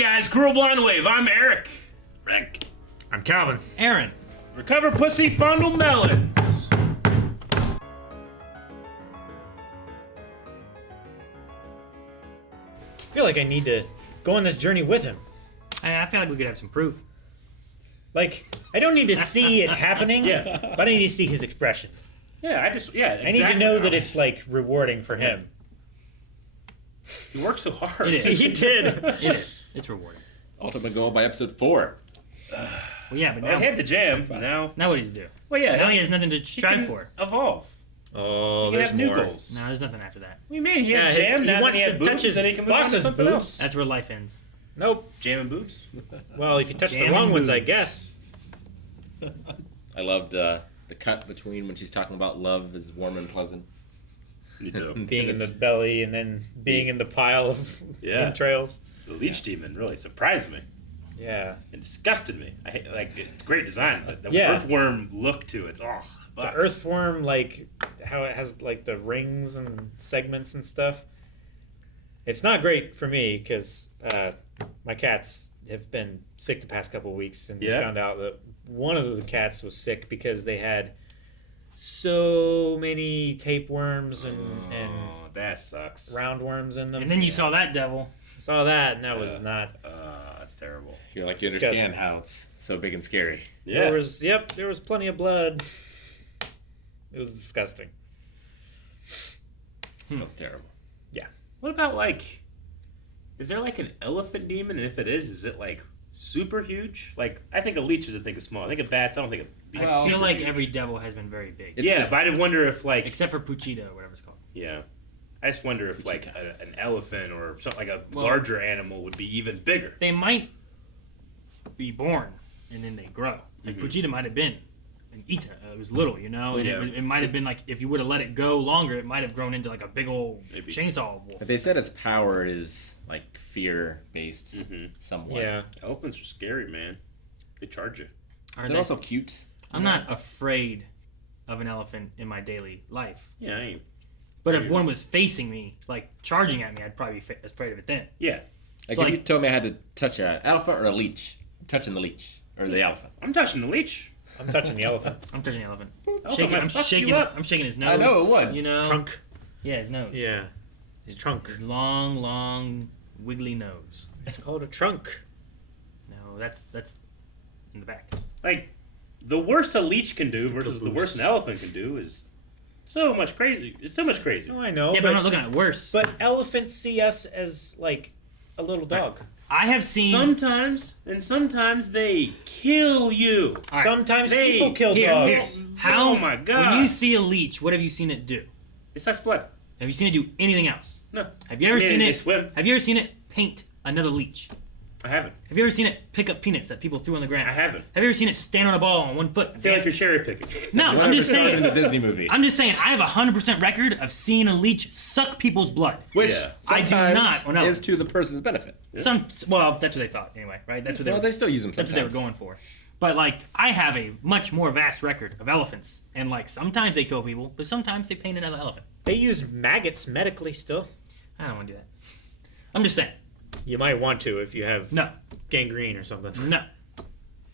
guys, Cruel Blonde Wave. I'm Eric. Rick. I'm Calvin. Aaron. Recover Pussy Fondle Melons. I feel like I need to go on this journey with him. I feel like we could have some proof. Like, I don't need to see it happening, but I need to see his expression. Yeah, exactly. I need to know that it's, like, rewarding for him. He worked so hard. It is. He did. It is. It's rewarding. Ultimate goal by episode 4. Well, yeah, but Well, now, he had the jam. Now now what does he do? Well, yeah. Now he has nothing to he strive can for. Evolve. Oh, He can there's have new more. goals. No, there's nothing after that. What do you mean? He Yeah, had jam. he Now wants that he to had boots, touch his then he can move on to boss's something boots. else. That's where life ends. Nope. Jam and boots. Well, if you touch the Jamming wrong ones, I mood. guess. I loved the cut between when she's talking about love is warm and pleasant. Me too. Being in the belly and then being in the pile of entrails. The Leech Demon really surprised me. Yeah. It disgusted me. I hate, like, it's great design, but the Yeah. earthworm look to it. Oh, The fuck. earthworm, like, how it has, like, the rings and segments and stuff. It's not great for me, because my cats have been sick the past couple of weeks, and we found out that one of the cats was sick because they had so many tapeworms and that sucks. roundworms in them. And then you saw that devil. saw that, and that was not... That's terrible. You're like, you Disgusting. understand how it's so big and scary. Yeah. There was plenty of blood. It was disgusting. Sounds terrible. Yeah. What about, like, is there, like, an elephant demon? And if it is it, like, super huge? Like, I think of leeches, I think of small. I think of bats, I don't think of big. I feel like huge. every devil has been very big. Yeah, but I wonder if, like... Except for Puchita or whatever it's called. Yeah. I just wonder if, like, an elephant or something like a larger animal would be even bigger. They might be born and then they grow. Like Puchita might have been an Ita. It was little, you know? And it might have been like, if you would have let it go longer, it might have grown into like a big old chainsaw wolf. But they said its power is like fear-based somewhat. Yeah. Elephants are scary, man. They charge you. They're also cute. I'm not afraid of an elephant in my daily life. Yeah, I ain't. But if one was facing me, like charging at me, I'd probably be afraid of it then. Yeah. Like So, if you told me I had to touch an elephant or a leech, I'm touching the leech. Or the elephant. I'm touching the leech. I'm touching the elephant. I'm touching the elephant. Elephant might fuck you up. I'm shaking his nose. I know it would. You know? Trunk. Yeah, his nose. Yeah. His trunk. His long, wiggly nose. It's called a trunk. No, that's in the back. Like, the worst a leech can do versus the worst an elephant can do is so much crazy. It's so much crazy. No, I know. Yeah, but I'm not looking at worse. But elephants see us as, like, a little dog. I have seen... Sometimes they kill you. Right. Sometimes They- people kill Here, dogs. here. How, Oh my God. When you see a leech, what have you seen it do? It sucks blood. Have you seen it do anything else? No. Have you ever seen They it... swim. Have you ever seen it paint another leech? I haven't. Have you ever seen it pick up peanuts that people threw on the ground? I haven't. Have you ever seen it stand on a ball on one foot? I feel like you're cherry picking. No, You I'm just started in saying. a Disney movie. I'm just saying. I have a 100% record of seeing a leech suck people's blood. Which Yeah. I do sometimes not on is elephants. to the person's benefit. Well, that's what they thought anyway, right? That's what they Well, were, they still use them that's sometimes. what they were going for. But like, I have a much more vast record of elephants, and like sometimes they kill people, but sometimes they paint another elephant. They use maggots medically still. I don't want to do that. I'm just saying. You might want to if you have No, gangrene or something.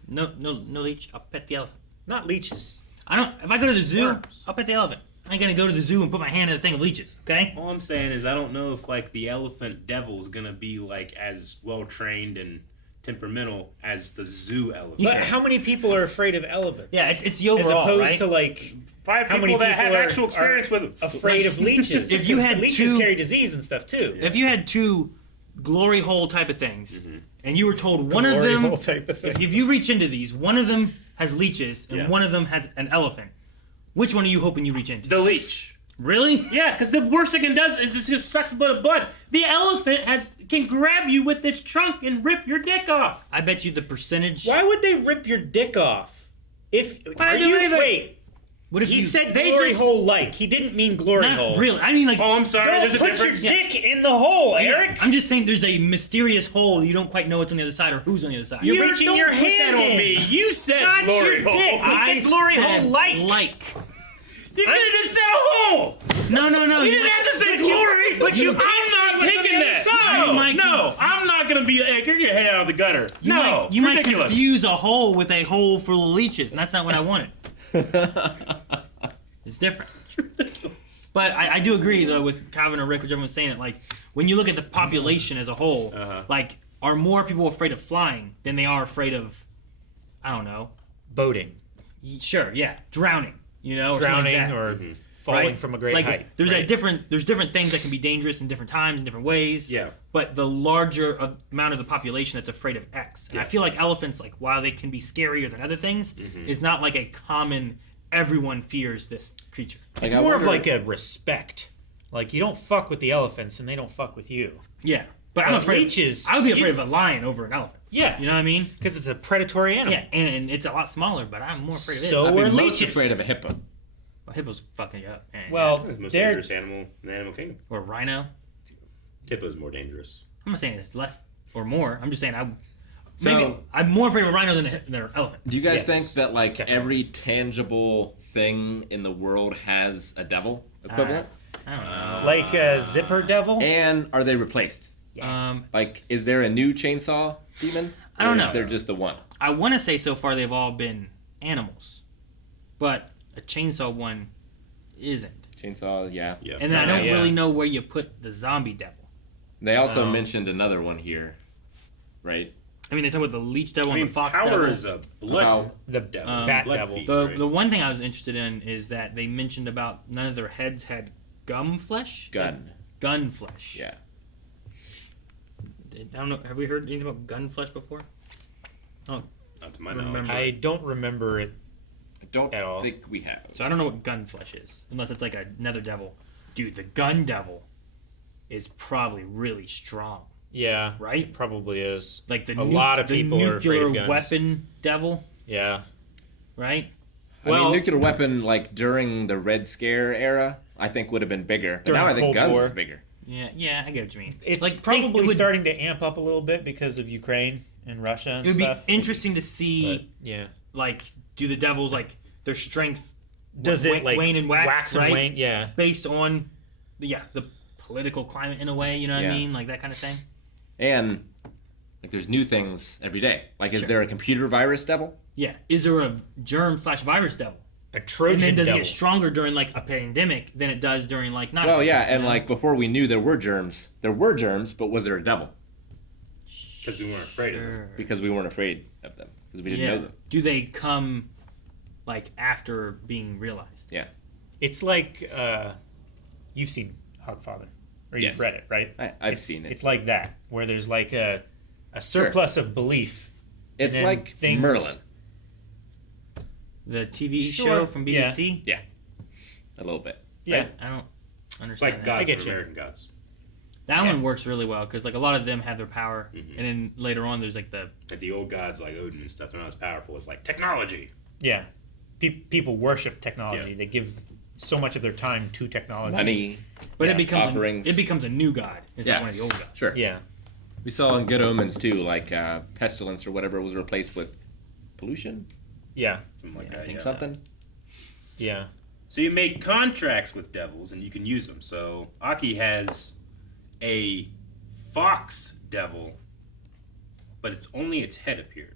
no leech. I'll pet the elephant. Not leeches. I don't. If I go to the zoo, Worms. I'll pet the elephant. I ain't gonna go to the zoo and put my hand in a thing of leeches. Okay? All I'm saying is I don't know if, like, the elephant devil is gonna be, like, as well trained and temperamental as the zoo elephant. But how many people are afraid of elephants? Yeah, it's the As overall, opposed right? to, like, Probably how many people that people have are- actual experience with them. afraid of leeches. If you Because had leeches two- carry disease and stuff too. If you had two glory hole type of things, and you were told one of Glory them, hole type of thing. if you reach into these, one of them has leeches and Yeah. one of them has an elephant. Which one are you hoping you reach into? The leech. Really? Yeah, because the worst it can does is it just sucks a bit of blood. The elephant can grab you with its trunk and rip your dick off. I bet you the percentage. Why would they rip your dick off? If Why are do you they- wait? What if He you said they glory just- hole like. He didn't mean glory not hole. really? I mean like. Oh, I'm sorry. Don't There's a put your difference. dick in the hole, Eric. I'm just saying there's a mysterious hole you don't quite know what's on the other side or who's on the other side. You're You reaching don't your put hand that on in. me. You said Not glory your hole. dick. I said glory hole like. You could have just said a hole. No. You didn't have to say glory. but you I'm not taking saying that. so. No, I'm not gonna be. Hey, get your head out of the gutter. You might ridiculous. confuse a hole with a hole full of leeches, and that's not what I wanted. It's different. But I do agree though with Calvin or Rick, whichever one's saying it. Like when you look at the population as a whole, like are more people afraid of flying than they are afraid of, I don't know, Boating. Sure, yeah, drowning. You know, Drowning or or falling from a great height. There's right? there's different things that can be dangerous in different times in different ways. Yeah. But the larger amount of the population that's afraid of X, and I feel like elephants, like while they can be scarier than other things, is not like a common. Everyone fears this creature. It's more of like a respect. Like you don't fuck with the elephants and they don't fuck with you. Yeah, but I'm afraid. Leeches. I would be afraid of a lion over an elephant. Yeah. You know what I mean? Because it's a predatory animal. Yeah, and it's a lot smaller, but I'm more afraid of it. So I'd we're be most leeches. afraid of a hippo. Well, hippo's fucking you up. Man. Well, It's the most they're dangerous animal in the animal kingdom. or rhino. Hippo's more dangerous. I'm not saying it's less or more. I'm just saying I'm So- I'm more afraid of a rhino than an elephant. Do you guys Yes, think that like definitely. every tangible thing in the world has a devil equivalent? I don't know. like a zipper devil. And are they replaced? Like, is there a new chainsaw demon? I don't Or know. Is there just the one? I want to say so far they've all been animals, but a chainsaw one isn't. Chainsaw, yeah. Yeah. And then I don't Yeah. really know where you put the zombie devil. They also mentioned another one here, right? I mean, they talk about the leech devil I mean, and the fox Power devil. is a blood About the devil. bat blood devil. feed, The right? the one thing I was interested in is that they mentioned about none of their heads had gum flesh. Gun. Gun flesh. Yeah. I don't know. Have we heard anything about gun flesh before? Oh, Not to my Remember. knowledge. I don't remember it. I don't At all. think we have. so I don't know what gun flesh is, unless it's like another devil. Dude, the gun devil is probably really strong, Yeah, right? it probably is. Like the A lot of people the are afraid nuclear of guns. weapon devil, Yeah. right? I Well- mean, nuclear weapon, like, during the Red Scare era, I think would have been bigger. But During now I the think Cold guns War. is bigger. Yeah, I get what you mean. It's like probably it would, starting to amp up a little bit because of Ukraine and Russia and It would stuff. be interesting to see, But, yeah. like, do the devils like their strength Does it like wane and wax, and right? wane? Yeah. Based on the political climate in a way, you know what I Yeah. mean, like that kind of thing. And, like, there's new things every day. Like, is Sure. there a computer virus devil? Yeah, is there a germ/virus devil? A And Trojan then does devil. it get stronger during like a pandemic than it does during like not? Well, a yeah, pandemic, and, you know? like, before we knew there were germs, but was there a devil? Because we weren't afraid of it. Sure. Because we weren't afraid of them. Because we didn't Yeah. know them. Do they come like after being realized? Yeah. It's like you've seen Hogfather, or Yes. you've read it, right? I've seen it. It's like that, where there's like a surplus of belief. It's then like things- Merlin. The TV Sure, show from BBC. Yeah. A little bit. Yeah. I don't It's understand like that. I gods get or you. American gods. That Yeah. one works really well because like a lot of them have their power, Mhm. and then later on there's like the Like the old gods like Odin and stuff, they're not as powerful. It's like technology. Yeah. People worship technology. Yeah. They give so much of their time to technology. Money. but Yeah, it becomes offerings. it becomes a new god. It's Yeah. like one of the old gods. Sure. Yeah. We saw in Good Omens, too, like, pestilence or whatever was replaced with pollution? Yeah. Something like Yeah, I that, think yeah. so. Something? Yeah. So you make contracts with devils and you can use them. So Aki has a fox devil, but it's only its head appeared.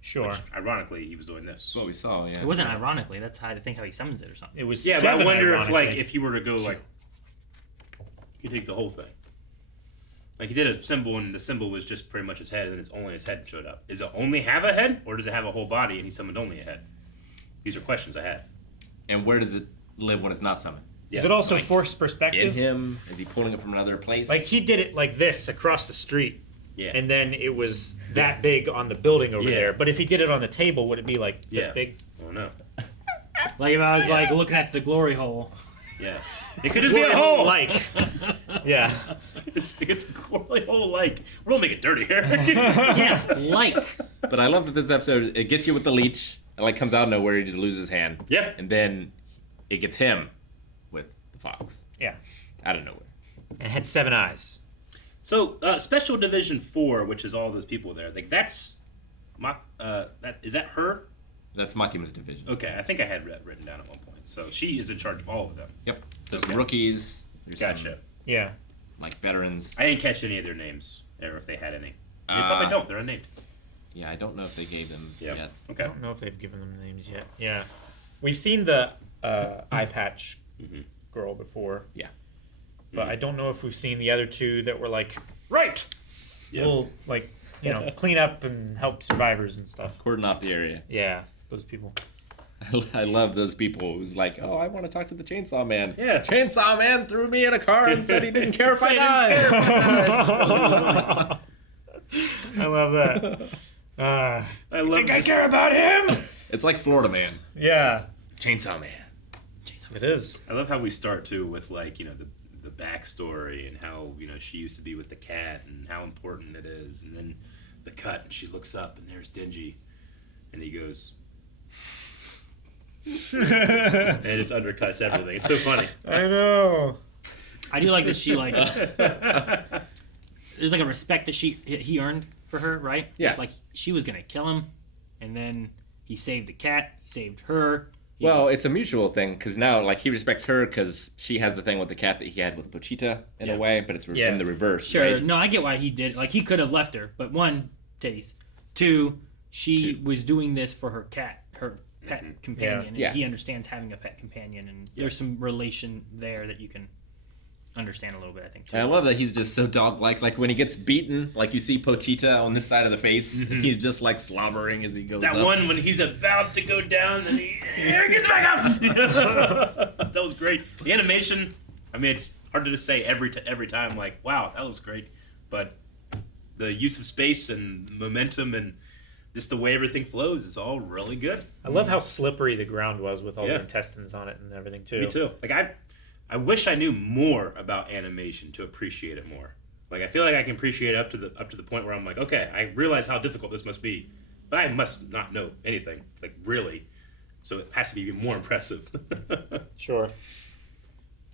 Sure. Which, ironically, he was doing this. That's what we saw, yeah. It wasn't ironically. That's how I think how he summons it or something. It was Yeah, but I seven, wonder if like ironically. if you were to go like, you take the whole thing. Like he did a symbol and the symbol was just pretty much his head, and then it's only his head showed up. Does it only have a head, or does it have a whole body and he summoned only a head? These are questions I have. And where does it live when it's not summoned? Is it also like, forced In perspective? him? Is he pulling it from another place? Like he did it like this across the street, Yeah. and then it was that big on the building over Yeah. there. But if he did it on the table, would it be like this Yeah. big? I don't know. Like if I was like looking at the glory hole. Yeah. It could just be a hole. Like, yeah. it's a glory hole. Like we don't make it dirty here. Yeah, like. But I love that this episode, it gets you with the leech. It, like, comes out of nowhere. He just loses his hand. Yeah. And then it gets him with the fox. Yeah. Out of nowhere. And it had 7 eyes. So Special Division 4, which is all those people there. Like that's, is that her? That's Makima's division. Okay, I think I had that written down at one point. So she is in charge of all of them. Yep. There's Okay. some rookies. There's Gotcha. Yeah. like veterans. I didn't catch any of their names, or if they had any. They probably don't. They're unnamed. Yeah, I don't know if they gave them yet. Okay. I don't know if they've given them names yet. Yeah, we've seen the eye patch girl before. Yeah. But I don't know if we've seen the other two that were like, right, we'll like, clean up and help survivors and stuff. Cordon off the area. Yeah, those people. I love those people who's like, oh, I want to talk to the Chainsaw Man. Yeah. Chainsaw Man threw me in a car and said he didn't care if I died. I love that. I love Think I care about him? It's like Florida Man. Yeah, Chainsaw Man. it is. I love how we start too with like the backstory and how she used to be with the cat and how important it is, and then the cut and she looks up and there's Denji, and he goes. And it just undercuts everything. It's so funny. I know. I do like that she like. There's like a respect that he earned for her, right? Yeah. Like she was gonna kill him, and then he saved the cat. He saved her. Well, it's a mutual thing because now, like, he respects her because she has the thing with the cat that he had with Pochita in a way, but it's in the reverse. Sure. Right? No, I get why he did. Like he could have left her, but one, titties. Two, she was doing this for her cat, her pet companion, and he understands having a pet companion, and there's some relation there that you can understand a little bit, I think, too. And I love that he's just so dog-like. Like, when he gets beaten, like, you see Pochita on this side of the face, he's just, like, slobbering as he goes That up. one when he's about to go down and he gets back up. That was great. The animation, I mean, it's hard to just say every time, like, wow, that was great. But the use of space and momentum and just the way everything flows is all really good. I love how slippery the ground was with all the intestines on it and everything too. Me too. Like I wish I knew more about animation to appreciate it more. Like I feel like I can appreciate it up to the point where I'm like, okay, I realize how difficult this must be, but I must not know anything, like really. So it has to be even more impressive. Sure.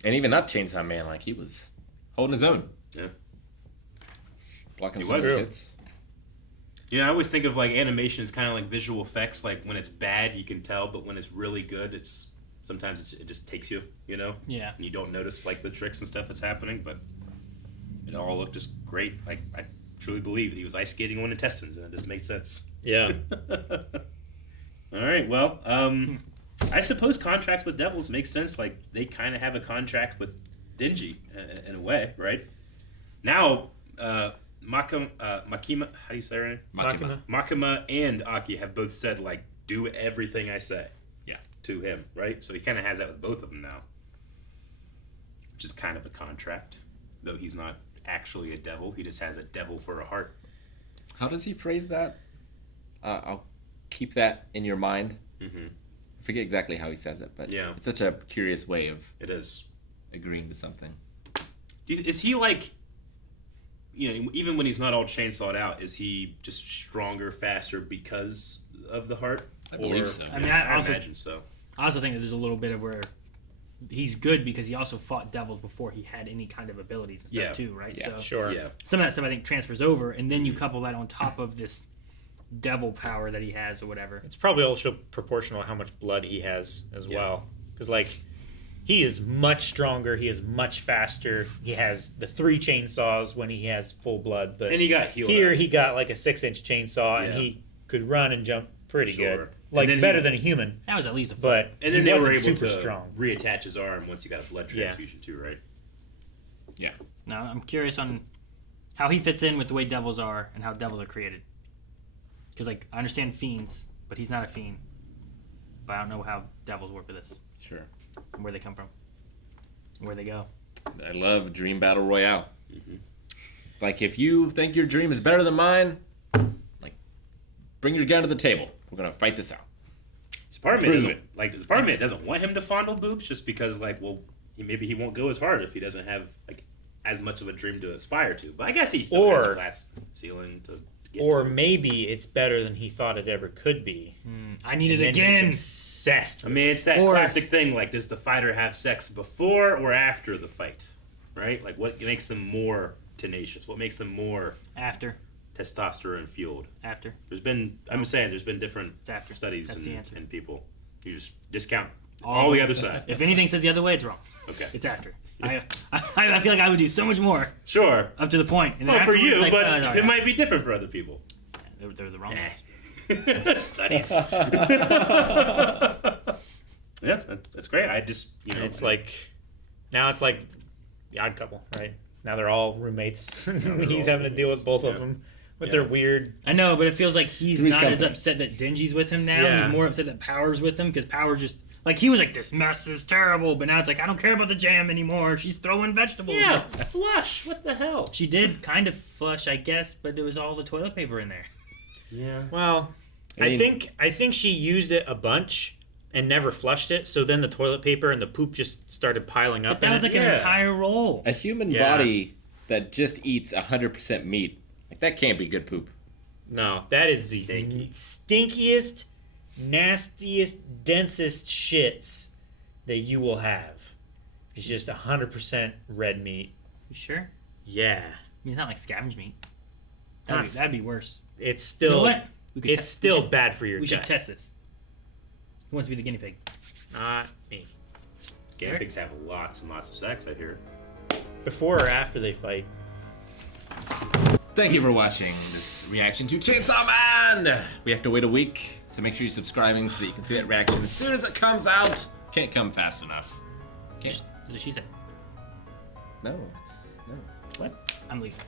And even that Chainsaw Man, like, he was holding his own. Yeah. Blocking He some was. hits. I always think of like animation as kind of like visual effects. Like when it's bad, you can tell, but when it's really good, sometimes it just takes you, Yeah. And you don't notice like the tricks and stuff that's happening, but it all looked just great. Like I truly believe that he was ice skating on intestines, and it just makes sense. Yeah. All right. Well, I suppose contracts with devils make sense. Like they kind of have a contract with Denji in a way, right? Now, Makima, how do you say her name? Makima. Makima and Aki have both said like, do everything I say. Yeah. To him, right? So he kind of has that with both of them now, which is kind of a contract, though he's not actually a devil. He just has a devil for a heart. How does he phrase that? I'll keep that in your mind. Mm-hmm. I forget exactly how he says it, but it's such a curious way of It is. agreeing to something. Is he like, even when he's not all chainsawed out, is he just stronger, faster because of the heart? I believe so. I mean, I imagine so. I also think that there's a little bit of where he's good because he also fought devils before he had any kind of abilities and stuff too, right? Yeah, so Sure. Yeah. some of that stuff I think transfers over, and then you couple that on top of this devil power that he has or whatever. It's probably also proportional to how much blood he has as well. Because, like, he is much stronger. He is much faster. He has the 3 chainsaws when he has full blood. But And he got healed. here up. he got, like, a 6-inch chainsaw, and Yeah. he could run and jump pretty Sure. good. Like, And then better he- than a human. That was at least a But And then he they were wasn't able super to strong. reattach his arm once he got a blood Yeah. transfusion too, right? Yeah. Now I'm curious on how he fits in with the way devils are and how devils are created. Because like I understand fiends, but he's not a fiend. But I don't know how devils work with this Sure. and where they come from, and where they go. I love Dream Battle Royale. Like, if you think your dream is better than mine, like, bring your gun to the table. We're going to fight this out. So part of me Prove doesn't, it. like, there's a part of me that doesn't want him to fondle boobs just because, like, well, maybe he won't go as hard if he doesn't have, like, as much of a dream to aspire to. But I guess he still has a glass ceiling to get Or to. maybe it's better than he thought it ever could be. I need it And then he's again. obsessed I with mean, it's that Or- classic thing, like, does the fighter have sex before or after the fight? Right? Like, what makes them more tenacious? What makes them more After. testosterone fueled? After. There's been, I'm saying, there's been different It's after. studies That's the answer. and people. You just discount All the other side. If anything says the other way, it's wrong. Okay. It's after. I feel like I would do so much more Sure. up to the point. And then Well, for afterwards, you, like, but no, it yeah. might be different for other people. They're the wrong Eh. ones. Studies. Yeah, that's great. I just, It's like now it's like the Odd Couple, right? Now they're all roommates. He's having to deal with both of them with their weird. I know, but it feels like he's Three's not as company. upset that Denji's with him now. Yeah. He's more upset that Power's with him because Power just like he was like, this mess is terrible, but now it's like I don't care about the jam anymore. She's throwing vegetables. yeah, flush. What the hell? She did kind of flush, I guess, but there was all the toilet paper in there. Yeah. Well, I think she used it a bunch and never flushed it. So then the toilet paper and the poop just started piling up. But that was like an entire roll. A human Yeah. body that just eats 100% meat, like that can't be good poop. No, that is the Stinky. stinkiest, nastiest, densest shits that you will have. It's just 100% red meat. You sure? Yeah, I mean, it's not like scavenge meat. Not- That'd be worse. it's You know still what? We could it's te- still we should- bad for your We gut. should test this. Who wants to be the guinea pig? Not me. Guinea pigs have lots and lots of sex, I hear. Before or after they fight. Thank you for watching this reaction to Chainsaw Man. We have to wait a week, so make sure you're subscribing so that you can see that reaction as soon as it comes out. Can't come fast enough. That's what she said. No, it's no. I'm leaving.